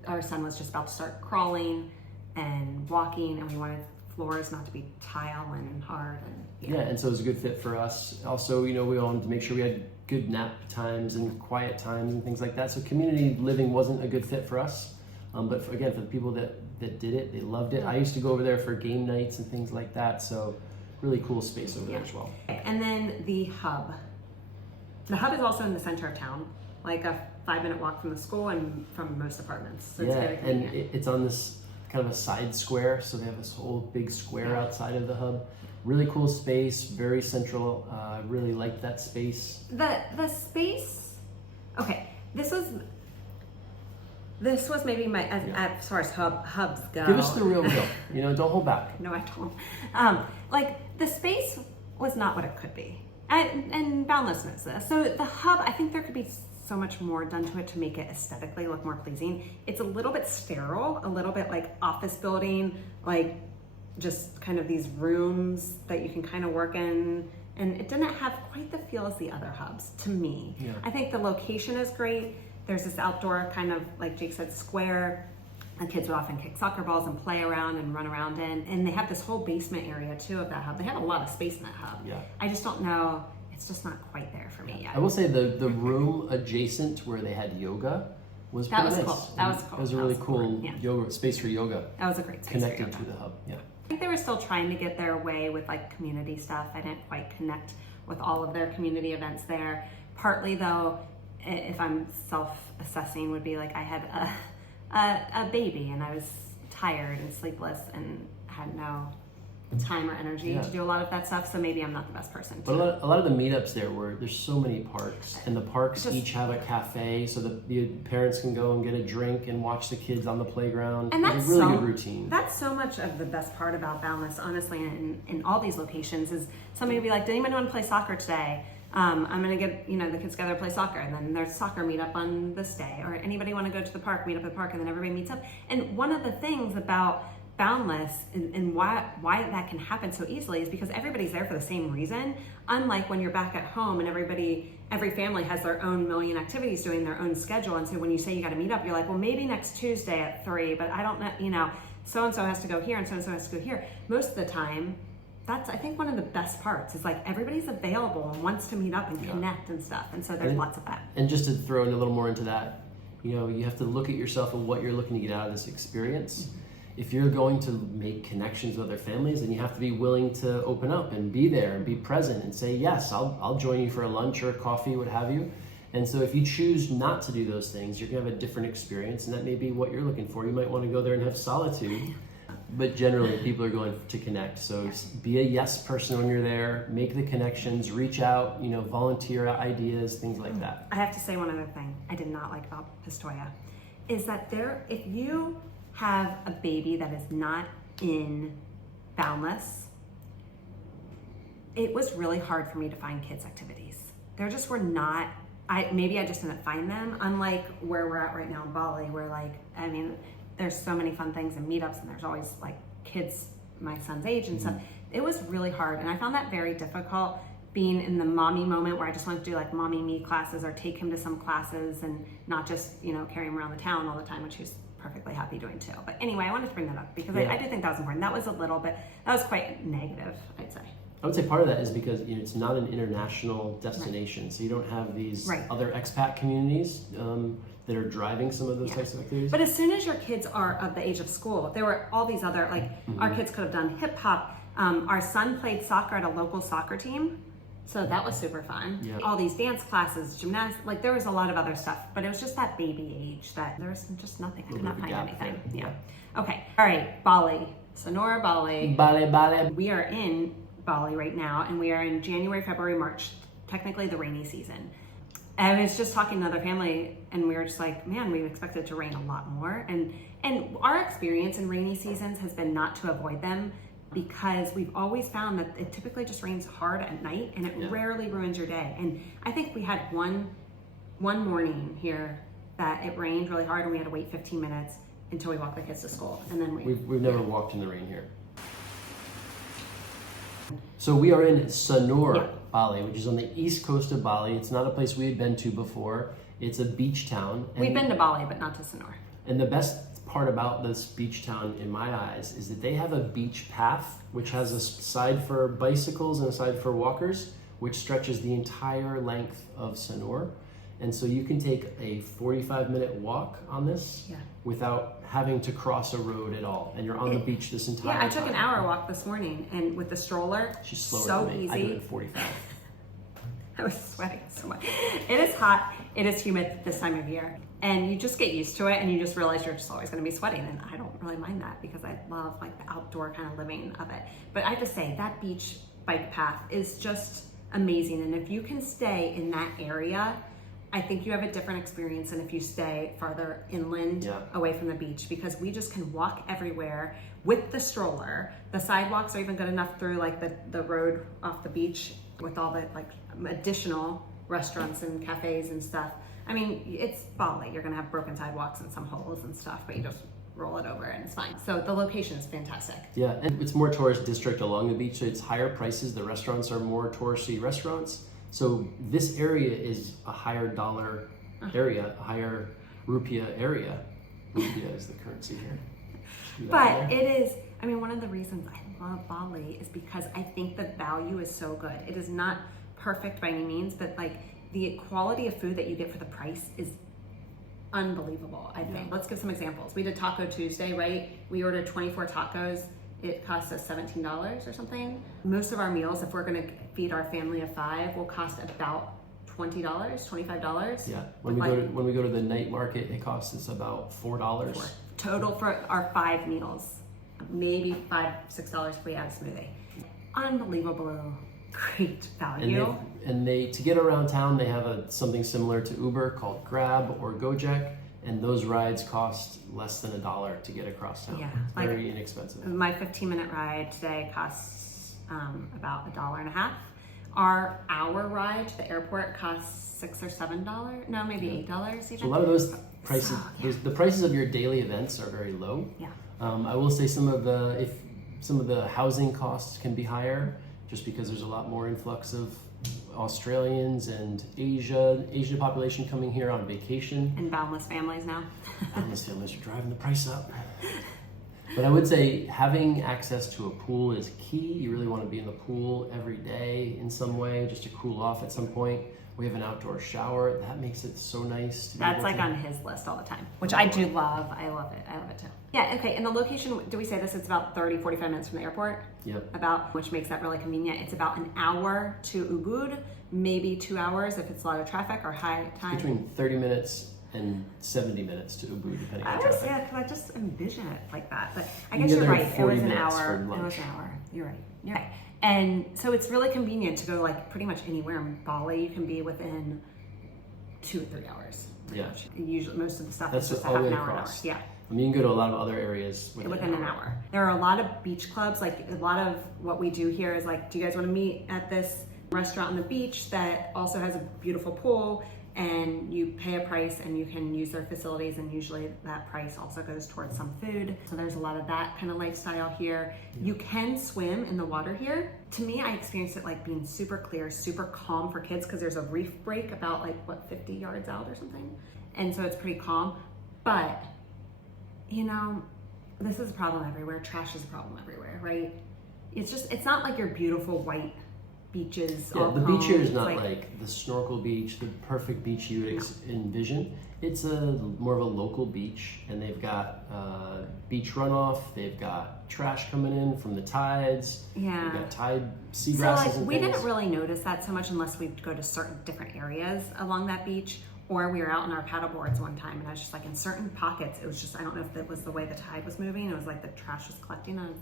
Our son was just about to start crawling and walking, and we wanted floors not to be tile and hard. And and so it was a good fit for us. Also, you know, we wanted to make sure we had good nap times and quiet times and things like that. So community living wasn't a good fit for us. But again, for the people that did it, they loved it. I used to go over there for game nights and things like that. So really cool space over there as well. And then the hub. The hub is also in the center of town, like a 5-minute walk from the school and from most apartments. So it's very and convenient. it's on this kind of a side square, so they have this whole big square outside of the hub. Really cool space, very central. Really liked that space. The space. Okay, this was maybe my as far as hubs go. Give us the real deal. You know, don't hold back. No, I don't. Like the space was not what it could be, and Boundless knows this. So the hub, I think there could be so much more done to it to make it aesthetically look more pleasing. It's a little bit sterile, a little bit like office building, like just kind of these rooms that you can kind of work in. And it didn't have quite the feel as the other hubs to me. Yeah. I think the location is great. There's this outdoor kind of, like Jake said, square. And kids would often kick soccer balls and play around and run around in. And they have this whole basement area too of that hub. They have a lot of space in that hub. Yeah. I just don't know. It's just not quite there for me yet. I will say the room adjacent where they had yoga was pretty nice. Cool. That was cool. It was a really cool Yeah. yoga space for yoga. That was a great space Connected for to yoga. the hub. Yeah. I think they were still trying to get their way with like community stuff. I didn't quite connect with all of their community events there. Partly though, if I'm self-assessing, would be like I had a baby and I was tired and sleepless and had no time or energy to do a lot of that stuff, so maybe I'm not the best person to. But a lot of the meetups there's so many parks, and the parks each have a cafe, so the parents can go and get a drink and watch the kids on the playground. And that's a really good routine. That's so much of the best part about Boundless, honestly, in all these locations is somebody will be like, did anyone want to play soccer today? I'm gonna get the kids together to play soccer, and then there's soccer meetup on this day, or anybody want to go to the park, meet up at the park, and then everybody meets up. And one of the things about Boundless and why that can happen so easily is because everybody's there for the same reason. Unlike when you're back at home and every family has their own million activities doing their own schedule, and so when you say you got to meet up, you're like, well, maybe next Tuesday at 3, but I don't know, so and so has to go here and so has to go here. Most of the time, that's I think one of the best parts is like everybody's available and wants to meet up and connect and stuff, and so there's lots of that. And just to throw in a little more into that, you have to look at yourself and what you're looking to get out of this experience. Mm-hmm. If you're going to make connections with other families, then you have to be willing to open up and be there and be present and say, yes, I'll join you for a lunch or a coffee, what have you. And so if you choose not to do those things, you're gonna have a different experience, and that may be what you're looking for. You might want to go there and have solitude, but generally people are going to connect. So be a yes person when you're there, make the connections, reach out, volunteer ideas, things like that. I have to say one other thing I did not like about Pistoia is that if you have a baby that is not in Boundless, it was really hard for me to find kids activities. There just were not, maybe I just didn't find them, unlike where we're at right now in Bali, where there's so many fun things and meetups, and there's always like kids my son's age and stuff. It was really hard, and I found that very difficult, being in the mommy moment where I just wanted to do like mommy me classes or take him to some classes and not just carry him around the town all the time, which he's perfectly happy doing too. But anyway, I wanted to bring that up because I do think that was important. That was quite negative, I'd say. I would say part of that is because it's not an international destination, so you don't have these other expat communities that are driving some of those types of activities. But as soon as your kids are of the age of school, there were all these other, our kids could have done hip hop. Our son played soccer at a local soccer team, so that was super fun. Yeah. All these dance classes, gymnastics, there was a lot of other stuff, but it was just that baby age that there was just nothing. I could not find anything. Yeah. Okay. All right. Bali. Sanur, Bali. Bali. We are in Bali right now, and we are in January, February, March, technically the rainy season. I was just talking to another family, and we were just like, man, we expected it to rain a lot more. And our experience in rainy seasons has been not to avoid them, because we've always found that it typically just rains hard at night, and it rarely ruins your day. And I think we had one morning here that it rained really hard, and we had to wait 15 minutes until we walked the kids to school. And then we've never walked in the rain here. So we are in Sanur, Bali, which is on the east coast of Bali. It's not a place we had been to before. It's a beach town. We've been to Bali, but not to Sanur. And the best part about this beach town, in my eyes, is that they have a beach path, which has a side for bicycles and a side for walkers, which stretches the entire length of Sanur. And so you can take a 45-minute walk on this without having to cross a road at all. And you're on the beach this entire time. Yeah, I took an hour walk this morning, and with the stroller, she's slower so than me. easy. I do it in 45. I was sweating so much. It is hot, it is humid this time of year. And you just get used to it, and you just realize you're just always gonna be sweating. And I don't really mind that, because I love like the outdoor kind of living of it. But I have to say, that beach bike path is just amazing. And if you can stay in that area, I think you have a different experience than if you stay farther inland away from the beach, because we just can walk everywhere with the stroller. The sidewalks are even good enough through like the road off the beach, with all the like additional restaurants and cafes and stuff. I mean, it's Bali. You're gonna have broken sidewalks and some holes and stuff, but you just roll it over and it's fine. So the location is fantastic. Yeah, and it's more tourist district along the beach, so it's higher prices. The restaurants are more touristy restaurants. So this area is a higher dollar area, a higher rupiah area. Rupiah is the currency here. But it is, I mean, one of the reasons I love Bali is because I think the value is so good. It is not perfect by any means, but like the quality of food that you get for the price is unbelievable, I think. Let's give some examples. We did Taco Tuesday, right? We ordered 24 tacos. It cost us $17 or something. Most of our meals, if we're gonna feed our family of 5, will cost about $20, $25. Yeah, when we go to the night market, it costs us about $4. Total for our 5 meals, maybe $5, $6 if we add a smoothie. Unbelievable, great value. And they to get around town, they have something similar to Uber called Grab or Gojek. And those rides cost less than $1 to get across town. Yeah, Very inexpensive. My 15-minute ride today costs about $1.50. Our hour ride to the airport costs $6 or $7. No, maybe $8 even. So a lot of those prices, the prices of your daily events are very low. Yeah. I will say some of the housing costs can be higher, just because there's a lot more influx of Australians and Asian population coming here on vacation. And boundless families now. Boundless families are driving the price up. But I would say having access to a pool is key. You really want to be in the pool every day in some way, just to cool off at some point. We have an outdoor shower. That makes it so nice to be That's like on his list all the time, which I do love. I love it. I love it too. Yeah, okay. And the location, do we say this? It's about 30, 45 minutes from the airport? Yep. Which makes that really convenient. It's about an hour to Ubud, maybe 2 hours if it's a lot of traffic or high time. Between 30 minutes and 70 minutes to Ubud, depending on traffic. Yeah, because I just envision it like that. But I guess you're right. It was an hour. It was an hour. You're right. You're right. And so it's really convenient to go like pretty much anywhere in Bali. You can be within 2 or 3 hours. Yeah. Much. Usually, most of the stuff That's is just a all half the an way hour. across. Yeah. I mean, you can go to a lot of other areas within an hour. There are a lot of beach clubs. Like a lot of what we do here is like, do you guys want to meet at this restaurant on the beach that also has a beautiful pool? And you pay a price and you can use their facilities, and usually that price also goes towards some food. So there's a lot of that kind of lifestyle here. You can swim in the water here. To me, I experienced it like being super clear, super calm for kids, because there's a reef break about like 50 yards out or something. And so it's pretty calm. But you know, this is a problem everywhere. Trash is a problem everywhere, right? It's not like your beautiful white beaches. Yeah, the beach here is not like the snorkel beach, the perfect beach you would envision. It's more of a local beach, and they've got beach runoff. They've got trash coming in from the tides. Yeah, they've got tide seagrasses. So and we things. didn't really notice that so much unless we go to certain different areas along that beach, or we were out on our paddle boards one time, and I was just like in certain pockets. It was just, I don't know if it was the way the tide was moving. It was like the trash was collecting. I was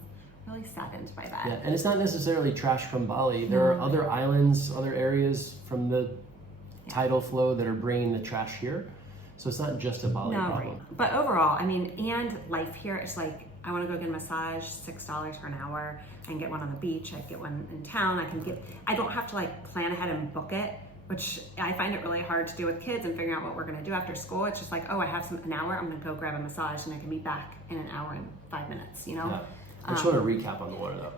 really saddened by that. Yeah, and it's not necessarily trash from Bali. There are other islands, other areas from the tidal flow that are bringing the trash here. So it's not just a Bali problem. Right. But overall, I mean, and life here, it's like, I want to go get a massage, $6 for an hour. I can get one on the beach. I can get one in town. I don't have to like plan ahead and book it, which I find it really hard to do with kids and figuring out what we're going to do after school. It's just like, oh, I have an hour. I'm going to go grab a massage and I can be back in an hour and 5 minutes, you know? Yeah. I just want to recap on the water though.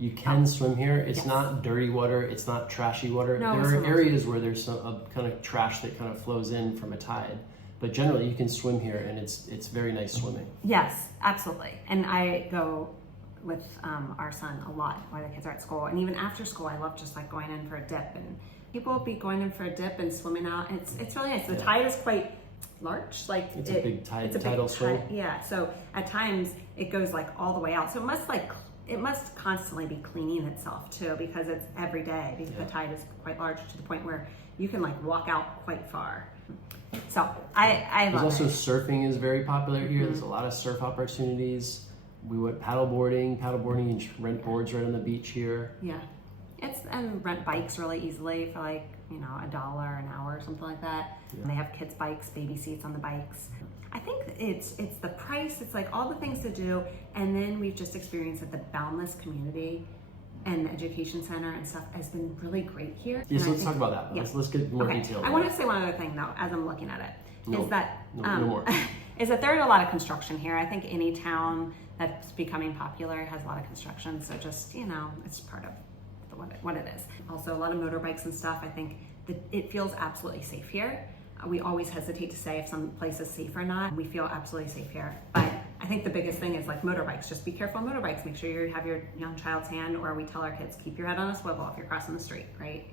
You can swim here. It's not dirty water. It's not trashy water. No, there are areas where there's some kind of trash that kind of flows in from a tide. But generally, you can swim here, and it's very nice swimming. Yes, absolutely. And I go with our son a lot while the kids are at school, and even after school, I love just like going in for a dip. And people will be going in for a dip and swimming out, and it's really nice. The tide is quite large, like it's a big tidal swim. Yeah, so at times it goes like all the way out. So it must constantly be cleaning itself too, because it's every day. Because the tide is quite large to the point where you can like walk out quite far. So I love There's also it. surfing is very popular here. There's a lot of surf opportunities. We went paddleboarding. You can rent boards right on the beach here. Yeah, and rent bikes really easily for like $1 an hour or something like that. Yeah. And they have kids bikes, baby seats on the bikes. I think it's the price. It's like all the things to do, and then we've just experienced that the Boundless community and the education center and stuff has been really great here. Yeah, so let's talk about that. Yeah. Let's get more detail. I want to say one other thing though, as I'm looking at it, No more. is that there's a lot of construction here. I think any town that's becoming popular has a lot of construction. So just, it's part of what it is. Also a lot of motorbikes and stuff. I think that it feels absolutely safe here. We always hesitate to say if some place is safe or not. We feel absolutely safe here. But I think the biggest thing is like motorbikes. Just be careful on motorbikes. Make sure you have your young child's hand, or we tell our kids, keep your head on a swivel if you're crossing the street, right?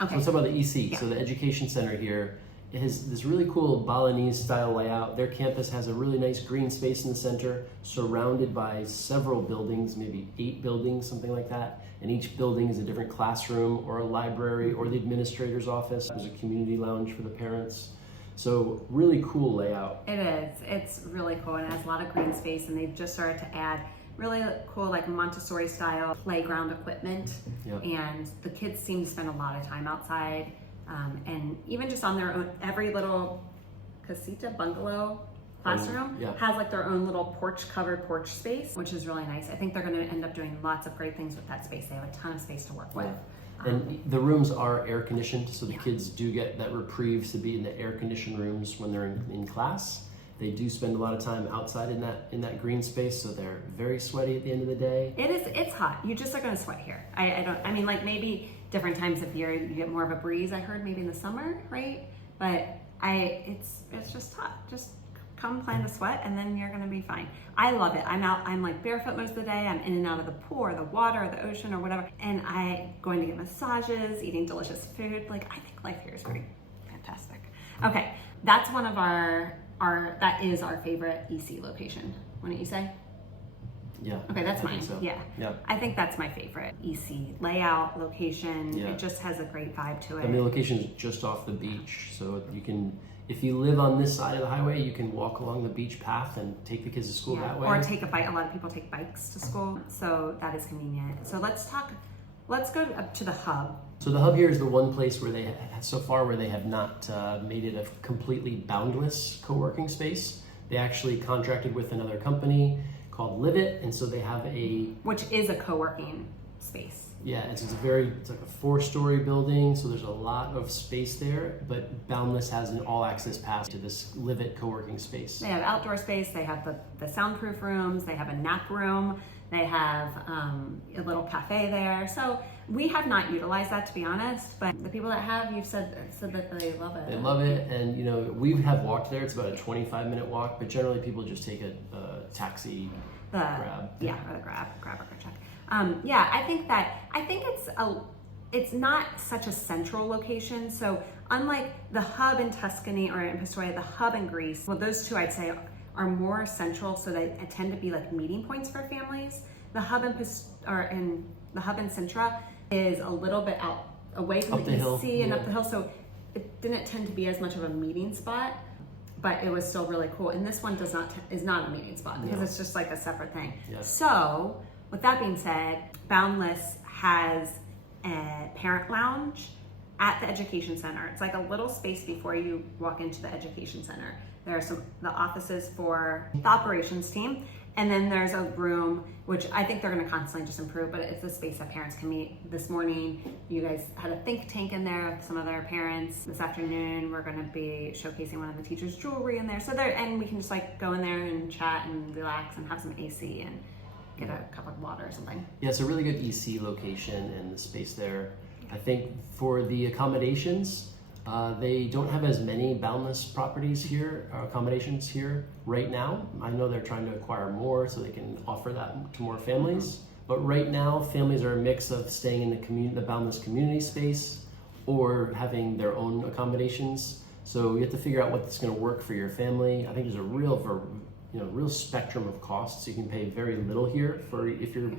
Okay. So let's talk about the EC. So the education center here, it has this really cool Balinese style layout. Their campus has a really nice green space in the center, surrounded by several buildings, maybe 8 buildings, something like that. And each building is a different classroom or a library or the administrator's office. There's a community lounge for the parents. So really cool layout. It is. It's really cool, and it has a lot of green space, and they've just started to add really cool like Montessori style playground equipment. Yep. And the kids seem to spend a lot of time outside, and even just on their own. Every little casita bungalow classroom has like their own little covered porch space, which is really nice. I think they're going to end up doing lots of great things with that space. They have a ton of space to work with. And the rooms are air conditioned, so the kids do get that reprieve to be in the air conditioned rooms when they're in class. They do spend a lot of time outside in that green space, so they're very sweaty at the end of the day. It's hot. You just are going to sweat here. I mean, like maybe different times of year you get more of a breeze. I heard maybe in the summer, right? But it's just hot. Just come plan to sweat, and then you're going to be fine. I love it. I'm like barefoot most of the day. I'm in and out of the pool or the water or the ocean or whatever. And I going to get massages, eating delicious food. Like, I think life here is pretty fantastic. Okay. That's one of that is our favorite EC location. Wouldn't you say? Yeah. Okay, that's mine. So. Yeah. I think that's my favorite EC layout, location. Yeah. It just has a great vibe to it. And the location is just off the beach, so you can, if you live on this side of the highway, you can walk along the beach path and take the kids to school that way. Or take a bike. A lot of people take bikes to school, so that is convenient. So let's go up to the hub. So the hub here is the one place where they have not made it a completely boundless co-working space. They actually contracted with another company called Live It, and so they have which is a co-working space. Yeah, it's like a 4-story building, so there's a lot of space there, but Boundless has an all-access pass to this Live It co-working space. They have outdoor space, they have the soundproof rooms, they have a nap room, they have a little cafe there. So we have not utilized that, to be honest, but the people that have, you've said that they love it. They love it, and we have walked there. It's about a 25-minute walk, but generally people just take a taxi, grab. Yeah, or the grab or check. I think it's not such a central location. So unlike the hub in Tuscany or in Pistoia, the hub in Greece, well, those two I'd say are more central, so they tend to be like meeting points for families. The hub in Sintra is a little bit out away from the EC and up the hill, so it didn't tend to be as much of a meeting spot, but it was still really cool. And this one is not a meeting spot because it's just like a separate thing. Yeah. So with that being said, Boundless has a parent lounge at the education center. It's like a little space before you walk into the education center. There are the offices for the operations team, and then there's a room, which I think they're gonna constantly just improve, but it's a space that parents can meet. This morning, you guys had a think tank in there with some other parents. This afternoon, we're gonna be showcasing one of the teachers' jewelry in there. And we can just like go in there and chat and relax and have some AC and get a cup of water or something. Yeah, it's a really good EC location and the space there. I think for the accommodations, they don't have as many Boundless properties here, accommodations here right now. I know they're trying to acquire more so they can offer that to more families. But right now, families are a mix of staying in the Boundless community space or having their own accommodations. So you have to figure out what's going to work for your family. I think there's a real spectrum of costs. You can pay very little here for if you're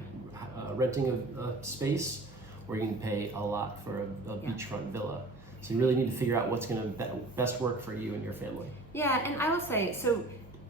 renting a space, or you can pay a lot for a beachfront villa. So you really need to figure out what's going to best work for you and your family. Yeah, and I will say, so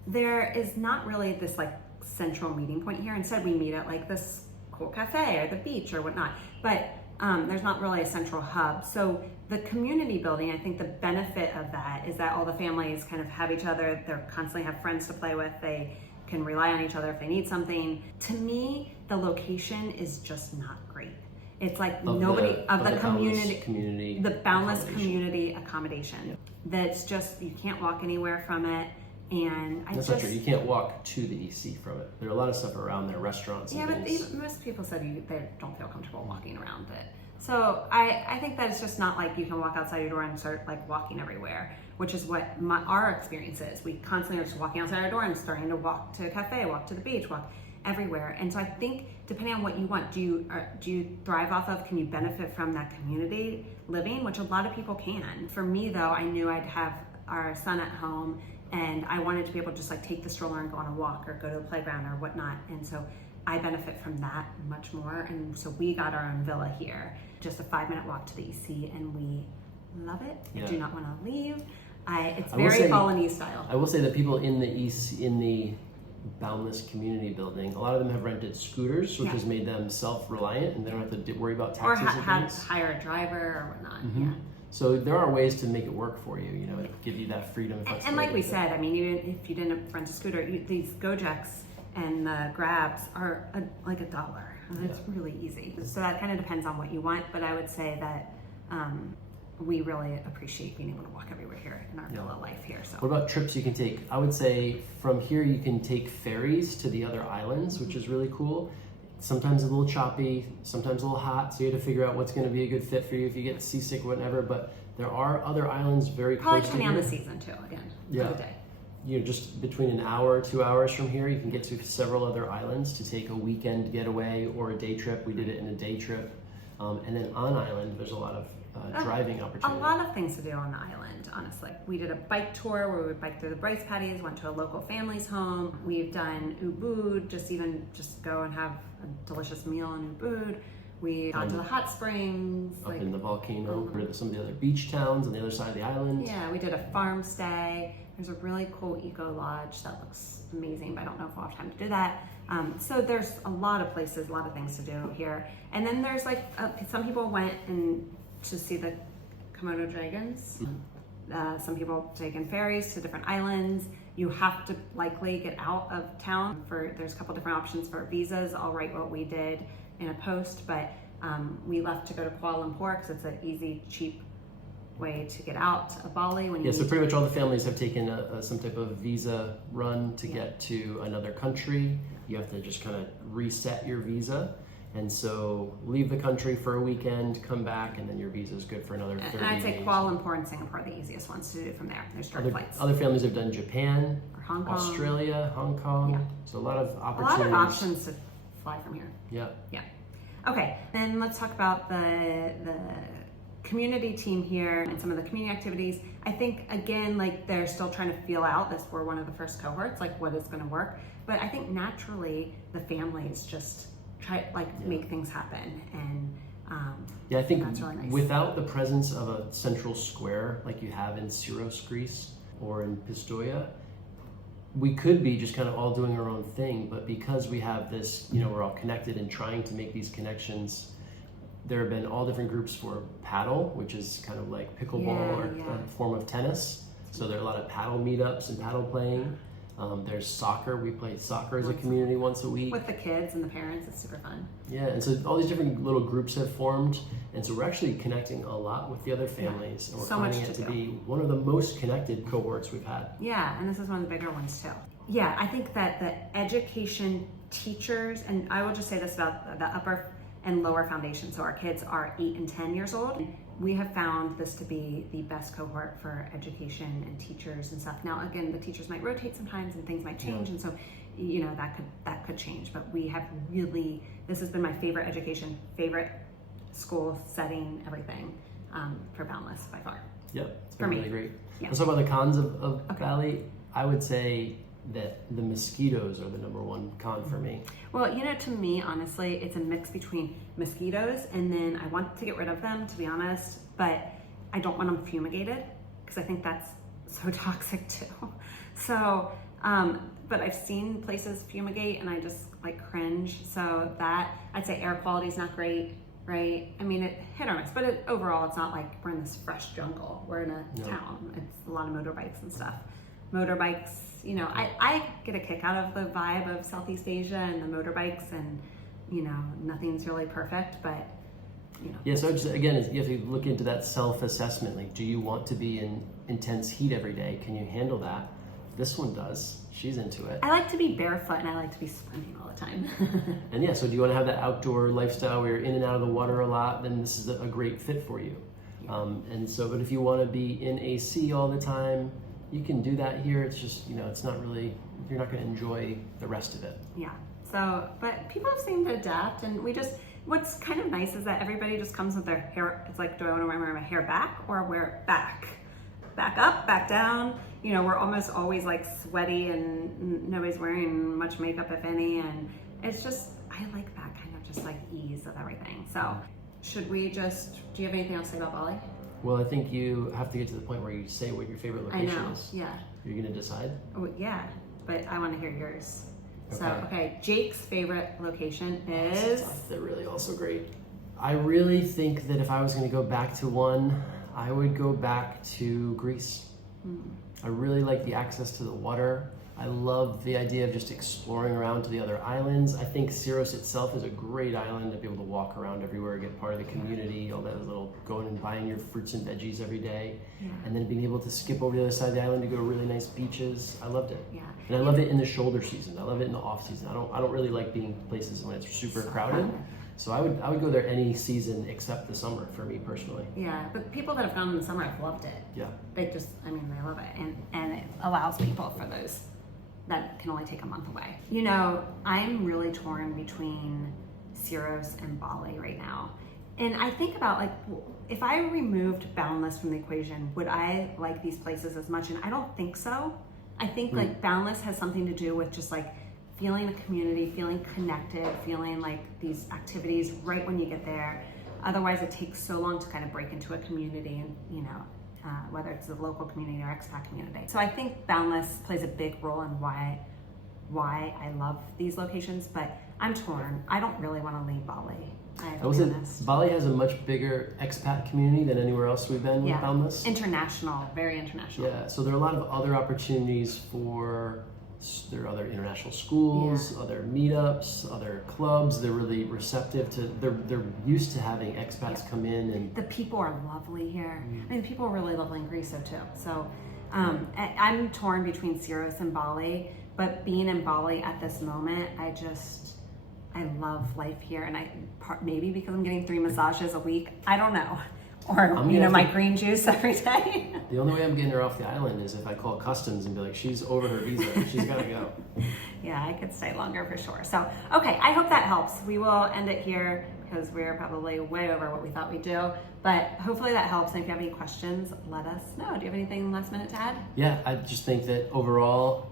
there is not really this like central meeting point here. Instead, we meet at like this cool cafe or the beach or whatnot. But there's not really a central hub. So the community building, I think the benefit of that is that all the families kind of have each other. They constantly have friends to play with. They can rely on each other if they need something. To me, the location is just not great. It's like the community, the Boundless community accommodation. That's just, you can't walk anywhere from it. And That's not true. You can't walk to the EC from it. There are a lot of stuff around there, restaurants and things. But most people said they don't feel comfortable walking around it. So I think that it's just not like you can walk outside your door and start like walking everywhere, which is what our experience is. We constantly are just walking outside our door and starting to walk to a cafe, walk to the beach, walk everywhere. And so I think depending on what you want, do you thrive off of, can you benefit from that community living, which a lot of people can. For me though, I knew I'd have our son at home and I wanted to be able to just like take the stroller and go on a walk or go to the playground or whatnot. And so I benefit from that much more. And so we got our own villa here, just a 5-minute walk to the EC, and we love it. Yeah. I do not want to leave. It's very Balinese style. I will say that people in the Boundless community building, a lot of them have rented scooters, which has made them self-reliant and they don't have to worry about taxes or hire a driver or whatnot. Mm-hmm. Yeah. So there are ways to make it work for you, give you that freedom. And like we said, I mean, even if you didn't rent a scooter, these Gojeks and the Grabs are like $1. It's really easy. So that kind of depends on what you want, but I would say that we really appreciate being able to walk everywhere here in our villa life here. So what about trips you can take? I would say from here you can take ferries to the other islands, which is really cool. Sometimes a little choppy, sometimes a little hot, so you have to figure out what's going to be a good fit for you if you get seasick or whatever. But there are other islands very close to here. Probably depending on the season too, again, for the day. Just between an hour, 2 hours from here, you can get to several other islands to take a weekend getaway or a day trip. We did it in a day trip. And then on island, there's a lot of driving opportunities. A lot of things to do on the island, honestly. We did a bike tour where we would bike through the rice paddies, went to a local family's home. We've done Ubud, just go and have a delicious meal in Ubud. We've gone to the hot springs. Up in the volcano, or some of the other beach towns on the other side of the island. Yeah, we did a farm stay. There's a really cool eco lodge that looks amazing, but I don't know if we'll have time to do that. So there's a lot of places, a lot of things to do here. And then there's like, some people went to see the Komodo dragons. Some people taken ferries to different islands. You have to likely get out of town. There's a couple different options for visas. I'll write what we did in a post, but we left to go to Kuala Lumpur because it's an easy, cheap way to get out of Bali. So pretty much all the families have taken some type of visa run to get to another country. You have to just kind of reset your visa. And so leave the country for a weekend, come back, and then your visa is good for another 30 days. And I'd say Kuala Lumpur and Singapore are the easiest ones to do from there. There's direct flights. Other families have done Japan, or Hong Kong, Australia, Hong Kong. Yeah. So a lot of opportunities. A lot of options to fly from here. Yeah. Yeah. Okay, then let's talk about the community team here and some of the community activities. I think, again, like they're still trying to feel out this. We're one of the first cohorts, like what is going to work. But I think naturally the families just make things happen, and I think that's really nice. Without the presence of a central square like you have in Syros, Greece, or in Pistoia, we could be just kind of all doing our own thing. But because we have this, we're all connected and trying to make these connections, There have been all different groups for paddle, which is kind of like pickleball or a form of tennis. So there are a lot of paddle meetups and paddle playing. There's soccer. We play soccer as a community once a week. With the kids and the parents, it's super fun. Yeah, and so all these different little groups have formed. And so we're actually connecting a lot with the other families. And we're finding it to be one of the most connected cohorts we've had. Yeah, and this is one of the bigger ones too. Yeah, I think that the education teachers, and I will just say this about the upper and lower foundation. So our kids are 8 and 10 years old. We have found this to be the best cohort for education and teachers and stuff. Now, again, the teachers might rotate sometimes and things might change. And so, you know, that could change, but we have really, this has been my favorite education, favorite school setting, everything for Boundless by far. Yep, it's been really great. Yeah. Let's talk about the cons of Bali. I would say that the mosquitoes are the number one con for me. Well, you know, to me, honestly, it's a mix between mosquitoes and then I want to get rid of them, to be honest, but I don't want them fumigated because I think that's so toxic too. So, but I've seen places fumigate and I just like cringe. So that, I'd say air quality is not great, right? I mean, it hit or miss, but overall, it's not like we're in this fresh jungle. We're in a town. It's a lot of motorbikes and stuff. Motorbikes, you know, I get a kick out of the vibe of Southeast Asia and the motorbikes, and you know, nothing's really perfect, but you know. Yeah, so just, again, you have to look into that self-assessment. Like, do you want to be in intense heat every day? Can you handle that? This one does. She's into it. I like to be barefoot and I like to be sprinting all the time. And yeah, so do you want to have that outdoor lifestyle where you're in and out of the water a lot? Then this is a great fit for you. And so, but if you want to be in AC all the time, you can do that here. It's just, you know, it's not really, you're not going to enjoy the rest of it. Yeah. So, but people seem to adapt, and what's kind of nice is that everybody just comes with their hair. It's like, do I want to wear my hair back or wear it back? Back up, back down. You know, we're almost always like sweaty and nobody's wearing much makeup, if any. And it's just, I like that kind of just like ease of everything. So do you have anything else to say about Bali? Well, I think you have to get to the point where you say what your favorite location is. Yeah. You're going to decide? Oh, yeah, but I want to hear yours. So, okay, Jake's favorite location is? They're really also great. I really think that if I was going to go back to one, I would go back to Greece. I really like the access to the water. I love the idea of just exploring around to the other islands. I think Syros itself is a great island to be able to walk around everywhere, get part of the community, all that little going and buying your fruits and veggies every day, and then being able to skip over the other side of the island to go to really nice beaches. I loved it. Yeah. And I love it in the shoulder season. I love it in the off season. I don't really like being places when it's super crowded. So I would go there any season except the summer for me personally. Yeah, but people that have gone in the summer have loved it. Yeah. They love it, and it allows people for those that can only take a month away. You know, I'm really torn between Syros and Bali right now. And I think about like, if I removed Boundless from the equation, would I like these places as much? And I don't think so. I think like Boundless has something to do with just like feeling a community, feeling connected, feeling like these activities right when you get there. Otherwise it takes so long to kind of break into a community and, you know, whether it's the local community or expat community. So I think Boundless plays a big role in why I love these locations, but I'm torn. I don't really want to leave Bali. I will be honest. Bali has a much bigger expat community than anywhere else we've been with Boundless. International, very international. Yeah, so there are a lot of other opportunities for, there are other international schools, other meetups, other clubs. They're really receptive to, they're used to having expats come in, and the people are lovely here. I mean, the people are really lovely in Greece too. So I'm torn between Syros and Bali, but being in Bali at this moment, I love life here, and maybe because I'm getting 3 massages a week, I don't know. Or, my green juice every day. The only way I'm getting her off the island is if I call customs and be like, she's over her visa, she's gotta go. Yeah, I could stay longer for sure. So, okay, I hope that helps. We will end it here because we're probably way over what we thought we'd do. But hopefully that helps. And if you have any questions, let us know. Do you have anything last minute to add? Yeah, I just think that overall,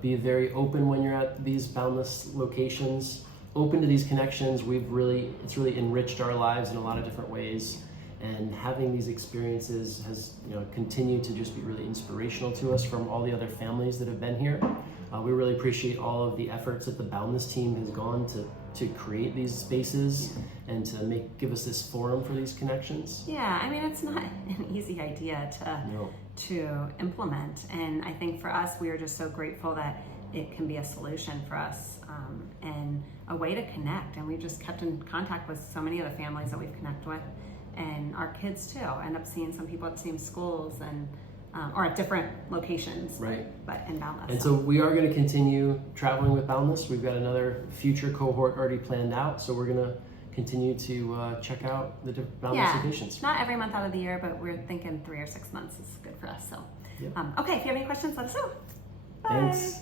be very open when you're at these Boundless locations. Open to these connections. It's really enriched our lives in a lot of different ways. And having these experiences has continued to just be really inspirational to us from all the other families that have been here. We really appreciate all of the efforts that the Boundless team has gone to create these spaces and to give us this forum for these connections. Yeah, I mean, it's not an easy idea to implement, and I think for us, we are just so grateful that it can be a solution for us and a way to connect. And we've just kept in contact with so many of the families that we've connected with, and our kids too. End up seeing some people at the same schools and or at different locations, right? But in Boundless. And so we are going to continue traveling with Boundless. We've got another future cohort already planned out, so we're going to continue to check out the different Boundless locations. Not every month out of the year, but we're thinking 3 or 6 months is good for us. So, okay, if you have any questions, let us know. Bye. Thanks.